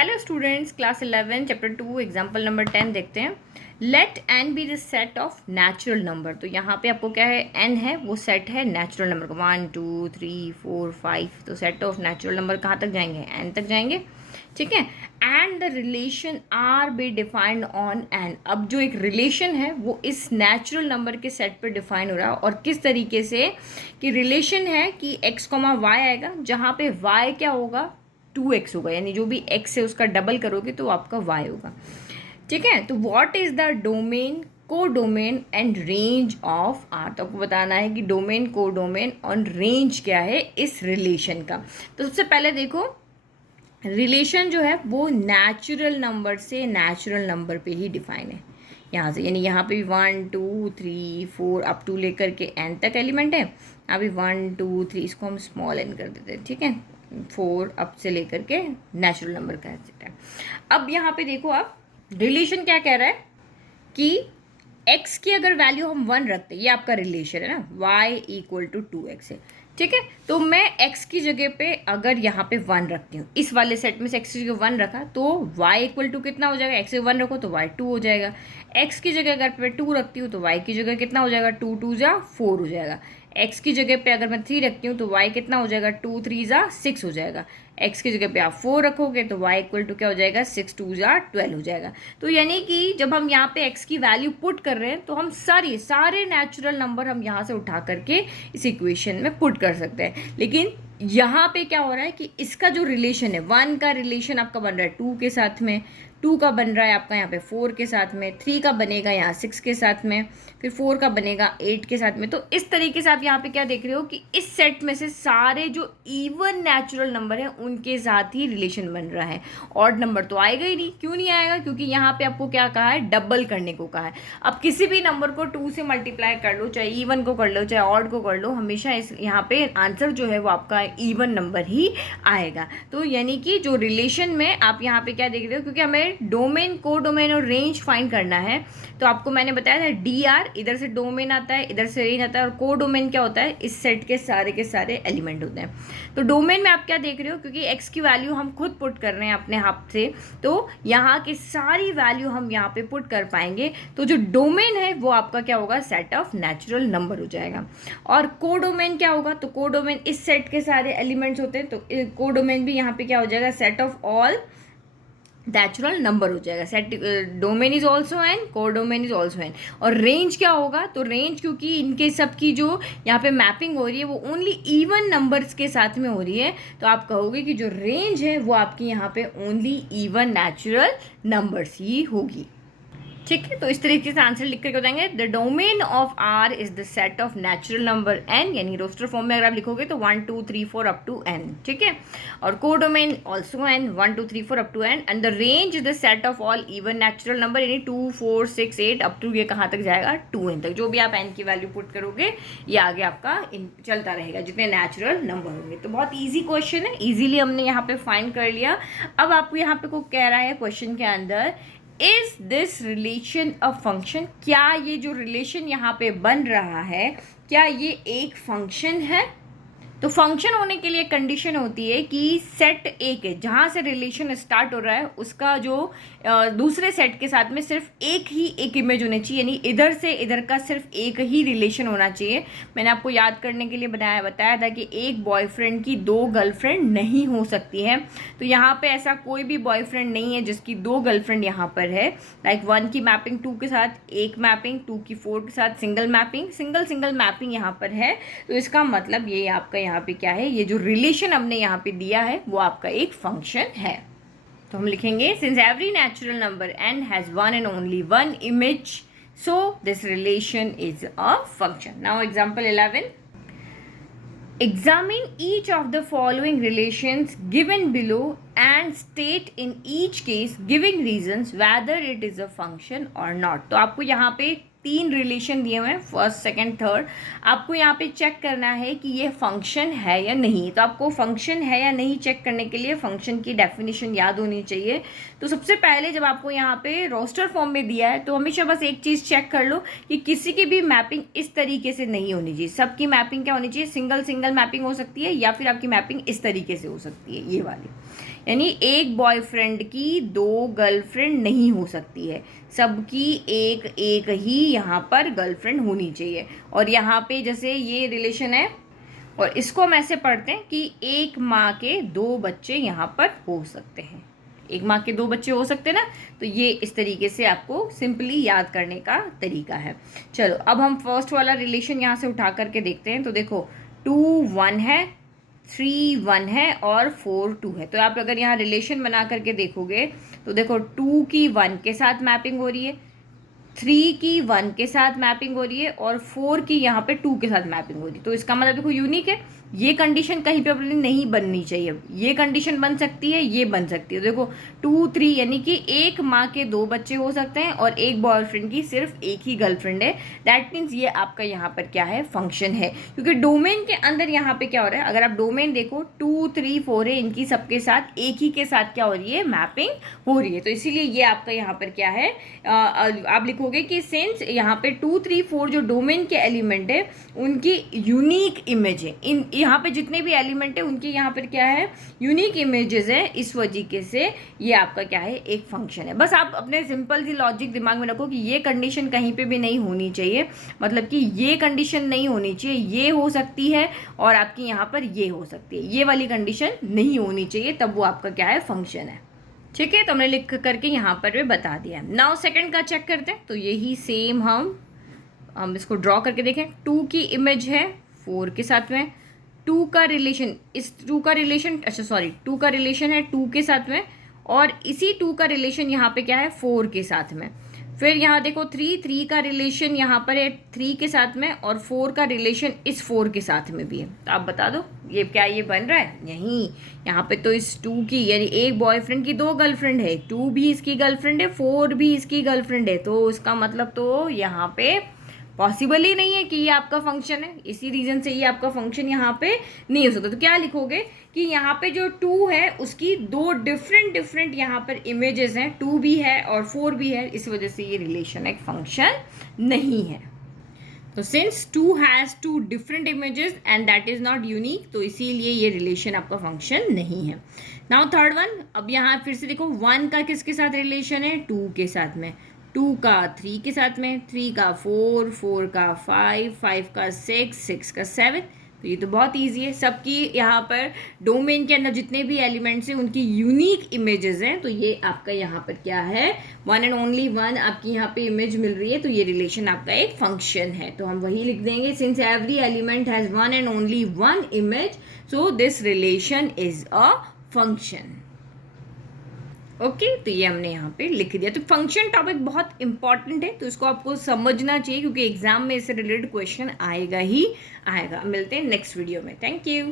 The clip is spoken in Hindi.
Hello students, class 11 chapter 2 example number 10 देखते हैं। Let N be the set of natural number. तो यहाँ पे आपको क्या है, एन है, वो सेट है नेचुरल नंबर का। 1 2 3 4 5। तो सेट ऑफ नेचुरल नंबर कहाँ तक जाएंगे, एन तक जाएंगे, ठीक है। And the relation R be defined on an. अब जो एक रिलेशन है वो इस नेचुरल नंबर के सेट पर डिफाइन हो रहा है। और किस तरीके से कि रिलेशन है कि x, y आएगा, जहाँ पे y क्या होगा, 2x होगा, यानी जो भी x है उसका डबल करोगे तो आपका y होगा, ठीक है। तो what is the domain, codomain and range of R. तो आपको बताना है कि डोमेन, को डोमेन और रेंज क्या है इस रिलेशन का। तो सबसे पहले देखो, रिलेशन जो है वो नेचुरल नंबर से नेचुरल नंबर पे ही डिफाइन है यहाँ से, यानी यहाँ पे भी 1 2 3 4 अप टू लेकर के एन तक एलिमेंट है। अभी 1 2 3 इसको हम स्मॉल एन कर देते हैं, ठीक है। 4 अप से लेकर के नेचुरल नंबर का है। अब यहाँ पे देखो आप, रिलेशन क्या कह रहा है कि x की अगर वैल्यू हम 1 रखते हैं, ये आपका रिलेशन है ना, y इक्वल टू 2x है, ठीक है। तो मैं x की जगह पे अगर यहाँ पे 1 रखती हूँ, इस वाले सेट में से x की जगह 1 रखा तो y इक्वल टू कितना हो जाएगा, x की 1 रखो तो y 2 हो जाएगा। x की जगह अगर मैं 2 रखती हूँ तो y की जगह कितना हो जाएगा, 2 2 जा 4 हो जाएगा। x की जगह पे अगर मैं 3 रखती हूँ तो y कितना हो जाएगा, 2 3 जा 6 हो जाएगा। x की जगह पे आप 4 रखोगे तो y इक्वल टू क्या हो जाएगा, 6 2 जा 12 हो जाएगा। तो यानी कि जब हम यहाँ पे x की वैल्यू पुट कर रहे हैं तो हम सारे नेचुरल नंबर हम यहाँ से उठा करके इस इक्वेशन में पुट कर सकते हैं। लेकिन यहाँ पे क्या हो रहा है कि इसका जो रिलेशन है, 1 का रिलेशन आपका बन रहा है 2 के साथ में, 2 का बन रहा है आपका यहाँ पे 4 के साथ में, 3 का बनेगा यहाँ 6 के साथ में, फिर 4 का बनेगा 8 के साथ में। तो इस तरीके से आप यहाँ पे क्या देख रहे हो कि इस सेट में से सारे जो इवन नेचुरल नंबर हैं उनके साथ ही रिलेशन बन रहा है। ऑड नंबर तो आएगा ही नहीं। क्यों नहीं आएगा, क्योंकि यहाँ पे आपको क्या कहा है, डबल करने को कहा है। अब किसी भी नंबर को 2 से मल्टीप्लाई कर लो, चाहे इवन को कर लो चाहे ऑड को कर लो, हमेशा इस यहाँ पे आंसर जो है वो आपका इवन नंबर ही आएगा। तो यानी कि जो रिलेशन में आप यहाँ पे क्या देख रहे हो, क्योंकि हमें डोमेन, को डोमेन और रेंज फाइंड करना है। तो आपको मैंने बताया था DR, इधर से डोमेन आता है, इधर से रेंज आता है, और को डोमेन क्या होता है, इस सेट के सारे एलिमेंट होते हैं। तो डोमेन में आप क्या देख रहे हो, क्योंकि x की वैल्यू हम खुद पुट कर रहे हैं अपने हाथ से, तो यहाँ की सारी वैल्यू हम यहाँ पे पुट कर पाएंगे। तो जो डोमेन है वो आपका क्या होगा, सेट ऑफ नेचुरल नंबर हो जाएगा। और को डोमेन क्या होगा, तो को डोमेन इस सेट के सारे एलिमेंट्स होते हैं, तो को डोमेन भी यहाँ पे क्या हो जाएगा, set of all natural number हो जाएगा। Set domain is also an, को डोमेन इज ऑल्सो एन। और रेंज क्या होगा, तो रेंज क्योंकि इनके सब की जो यहाँ पे मैपिंग हो रही है वो ओनली इवन नंबर्स के साथ में हो रही है, तो आप कहोगे कि जो रेंज है वो आपकी यहाँ पे ओनली इवन नेचुरल नंबर्स ही होगी, ठीक है। तो इस तरीके से आंसर लिख करके बताएंगे, the domain of R is the set of natural number N, यानी रोस्टर फॉर्म में अगर आप लिखोगे तो 1 2 3 4 अप टू एन, ठीक है। और codomain also N, 1 2 3 4 up to N. And the range is the set of all even natural number, यानी 2 4 6 8 अप टू ये कहाँ तक जाएगा, 2n तक। जो भी आप एन की वैल्यू पुट करोगे ये आगे आपका चलता रहेगा जितने नेचुरल नंबर होंगे। तो बहुत ईजी क्वेश्चन है, ईजिली हमने यहाँ पे फाइंड कर लिया। अब आपको यहाँ पे को कह रहा है क्वेश्चन के अंदर, is this relation a function. क्या ये जो रिलेशन यहाँ पे बन रहा है, क्या ये एक फंक्शन है। तो फंक्शन होने के लिए कंडीशन होती है कि सेट एक है, जहाँ से रिलेशन स्टार्ट हो रहा है उसका जो दूसरे सेट के साथ में सिर्फ एक इमेज होनी चाहिए, यानी इधर से इधर का सिर्फ एक ही रिलेशन होना चाहिए। मैंने आपको याद करने के लिए बताया था कि एक बॉयफ्रेंड की 2 गर्लफ्रेंड नहीं हो सकती है। तो यहाँ पे ऐसा कोई भी बॉयफ्रेंड नहीं है जिसकी 2 गर्लफ्रेंड यहाँ पर है। लाइक 1 की मैपिंग 2 के साथ एक मैपिंग, 2 की 4 के साथ सिंगल मैपिंग, सिंगल मैपिंग यहाँ पर है। तो इसका मतलब ये आपका यहाँ पे क्या है, ये जो रिलेशन हमने यहाँ पे दिया है वो आपका एक फंक्शन है। तो हम लिखेंगे, since every natural number n has one and only one image, so this relation is a function. Now example 11, examine each of the following relations given below and state in each case giving reasons whether it is a function or not। तो आपको यहाँ पे 3 रिलेशन दिए हुए हैं, फर्स्ट सेकंड थर्ड। आपको यहाँ पे चेक करना है कि ये फंक्शन है या नहीं। तो आपको फंक्शन है या नहीं चेक करने के लिए फंक्शन की डेफिनेशन याद होनी चाहिए। तो सबसे पहले जब आपको यहाँ पे रोस्टर फॉर्म में दिया है तो हमेशा बस एक चीज़ चेक कर लो कि किसी की भी मैपिंग इस तरीके से नहीं होनी चाहिए। सबकी मैपिंग क्या होनी चाहिए, सिंगल मैपिंग हो सकती है, या फिर आपकी मैपिंग इस तरीके से हो सकती है, ये वाली, यानी एक बॉयफ्रेंड की दो गर्लफ्रेंड नहीं हो सकती है, सबकी एक एक ही यहाँ पर गर्लफ्रेंड होनी चाहिए। और यहाँ पे जैसे ये रिलेशन है और इसको हम ऐसे पढ़ते हैं कि एक माँ के दो बच्चे यहाँ पर हो सकते हैं, एक माँ के दो बच्चे हो सकते हैं ना। तो ये इस तरीके से आपको सिंपली याद करने का तरीका है। चलो अब हम फर्स्ट वाला रिलेशन यहाँ से उठा करके देखते हैं। तो देखो 2 1 है, 3 1 है और 4 2 है। तो आप अगर यहाँ रिलेशन बना करके देखोगे तो देखो 2 की 1 के साथ मैपिंग हो रही है, 3 की 1 के साथ मैपिंग हो रही है और 4 की यहाँ पे 2 के साथ मैपिंग हो रही है। तो इसका मतलब देखो यूनिक है, ये कंडीशन कहीं पे अपनी नहीं बननी चाहिए, ये कंडीशन बन सकती है, ये बन सकती है। देखो 2 3 यानी कि एक माँ के दो बच्चे हो सकते हैं और एक बॉयफ्रेंड की सिर्फ एक ही गर्लफ्रेंड है। दैट मीन्स ये आपका यहाँ पर क्या है, फंक्शन है। क्योंकि डोमेन के अंदर यहाँ पे क्या हो रहा है, अगर आप डोमेन देखो 2 3 4 है, इनकी सबके साथ एक ही के साथ क्या हो रही है, मैपिंग हो रही है। तो इसीलिए ये आपका यहाँ पर क्या है, आप लिखोगे कि सिंस यहाँ पे 2 3 4 जो डोमेन के एलिमेंट है उनकी यूनिक इमेज है, इन यहाँ पे जितने भी एलिमेंट है उनके यहाँ पर क्या है, यूनिक इमेजेस है। इस वजह से ये आपका क्या है, एक फंक्शन है। बस आप अपने सिंपल सी लॉजिक दिमाग में रखो कि ये कंडीशन कहीं पे भी नहीं होनी चाहिए, मतलब कि ये कंडीशन नहीं होनी चाहिए, ये हो सकती है और आपकी यहाँ पर ये हो सकती है, ये वाली कंडीशन नहीं होनी चाहिए, तब वो आपका क्या है, फंक्शन है। ठीक है, तो हमने लिख करके यहाँ पर भी बता दिया। नाउ सेकंड का चेक करते हैं। तो यही सेम हम इसको ड्रॉ करके देखें। 2 की इमेज है 4 के साथ में, 2 का रिलेशन, इस 2 का रिलेशन, अच्छा सॉरी 2 का रिलेशन है 2 के साथ में और इसी 2 का रिलेशन यहाँ पे क्या है, 4 के साथ में। फिर यहाँ देखो 3 का रिलेशन यहाँ पर है 3 के साथ में और 4 का रिलेशन इस 4 के साथ में भी है। तो आप बता दो ये क्या ये बन रहा है, यहीं यहाँ पे तो इस 2 की यानी एक बॉयफ्रेंड की दो गर्लफ्रेंड है, 2 भी इसकी गर्लफ्रेंड है, 4 भी इसकी गर्लफ्रेंड है। तो इसका मतलब तो यहाँ पे पॉसिबल ही नहीं है कि ये आपका फंक्शन है, इसी रीजन से ये आपका फंक्शन यहाँ पे नहीं हो सकता। तो क्या लिखोगे कि यहाँ पे जो 2 है उसकी दो डिफरेंट यहाँ पर इमेजेस हैं, 2 भी है और 4 भी है, इस वजह से ये रिलेशन एक फंक्शन नहीं है। तो since 2 has 2 different images and that is not unique, तो इसीलिए ये रिलेशन आपका फंक्शन नहीं है। नाउ थर्ड वन, अब यहाँ फिर से देखो 1 का किसके साथ रिलेशन है, 2 के साथ में, 2 का 3 के साथ में, 3 का 4, 4 का 5, 5 का 6, 6 का 7। तो ये तो बहुत इजी है, सबकी यहाँ पर डोमेन के अंदर जितने भी एलिमेंट्स हैं उनकी यूनिक इमेजेस हैं। तो ये आपका यहाँ पर क्या है, वन एंड ओनली वन आपकी यहाँ पे इमेज मिल रही है, तो ये रिलेशन आपका एक फंक्शन है। तो हम वही लिख देंगे, since every element has one and only one image, so this relation is a function. Okay, तो ये हमने यहाँ पे लिख दिया। तो फंक्शन टॉपिक बहुत इंपॉर्टेंट है, तो इसको आपको समझना चाहिए क्योंकि एग्जाम में इससे रिलेटेड क्वेश्चन आएगा ही आएगा। मिलते हैं नेक्स्ट वीडियो में, थैंक यू।